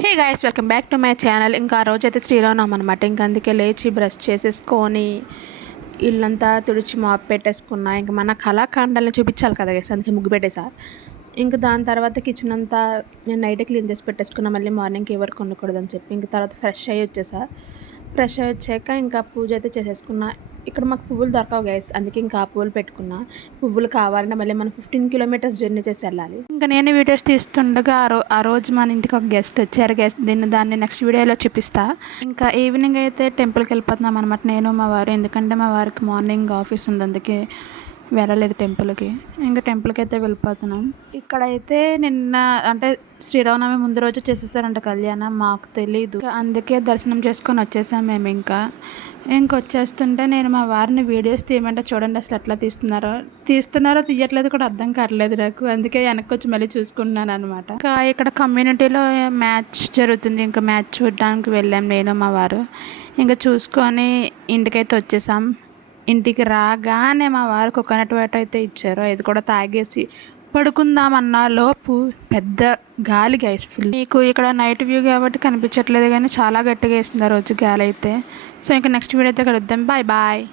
Hey guys, welcome back to my channel. ఇంకా ఆ రోజు అయితే శ్రీరామనవమి అనమాట. ఇంకా అందుకే లేచి బ్రష్ చేసేసుకొని ఇల్లంతా తుడిచి మాప్ పెట్టేసుకున్నా. ఇంకా మన కళాఖండాలను చూపించాలి కదా గైస్, అందుకే ముగ్గు పెట్టేసా. ఇంకా దాని తర్వాత కిచెన్ అంతా నేను నైటే క్లీన్ చేసి పెట్టేసుకున్నా, మళ్ళీ మార్నింగ్కి ఎవరికి ఉండకూడదని చెప్పి. ఇంక తర్వాత ఫ్రెష్ అయ్యి వచ్చేసా. ఫ్రెష్ అయ్యి వచ్చాక ఇంకా పూజ అయితే చేసేసుకున్నా. ఇక్కడ మాకు పువ్వులు దొరకవు గైస్, అందుకే ఇంకా ఆ పువ్వులు పెట్టుకున్నా. పువ్వులు కావాలంటే మళ్ళీ మనం 15 కిలోమీటర్స్ జర్నీ చేసి వెళ్ళాలి. ఇంకా నేను వీడియోస్ తీస్తుండగా ఆ రోజు మన ఇంటికి ఒక గెస్ట్ వచ్చారు. దాన్ని నెక్స్ట్ వీడియోలో చూపిస్తా. ఇంకా ఈవినింగ్ అయితే టెంపుల్కి వెళ్ళిపోతున్నాం అనమాట, నేను మా వారు. ఎందుకంటే మా వారికి మార్నింగ్ ఆఫీస్ ఉంది, అందుకే వెళ్ళలేదు టెంపుల్కి. ఇంకా టెంపుల్కి అయితే వెళ్ళిపోతున్నాం. ఇక్కడైతే నిన్న అంటే శ్రీరామనవమి ముందు రోజు చేసేస్తారంట కళ్యాణం, మాకు తెలీదు. అందుకే దర్శనం చేసుకొని వచ్చేసాం మేము. ఇంకొచ్చేస్తుంటే నేను మా వారిని వీడియోస్ తీయమంటే చూడండి అసలు ఎట్లా తీస్తున్నారో తీయట్లేదు కూడా అర్థం కావట్లేదు నాకు. అందుకే వెనక్కి వచ్చి మళ్ళీ చూసుకుంటున్నాను అనమాట. ఇంకా ఇక్కడ కమ్యూనిటీలో మ్యాచ్ జరుగుతుంది, ఇంకా మ్యాచ్ చూడడానికి వెళ్ళాం నేను మా వారు. ఇంకా చూసుకొని ఇంటికైతే వచ్చేసాం. ఇంటికి రాగానే మా వారు కోకోనట్ వాటర్ అయితే ఇచ్చారు, అది కూడా తాగేసి పడుకుందామన్న లోపు పెద్ద గాలి గైస్ ఫుల్. మీకు ఇక్కడ నైట్ వ్యూ కాబట్టి కనిపించట్లేదు, కానీ చాలా గట్టిగా వేసింది ఆ రోజు గాలి అయితే. సో ఇంకా నెక్స్ట్ వీడియో అయితే కలుద్దాం. Bye bye.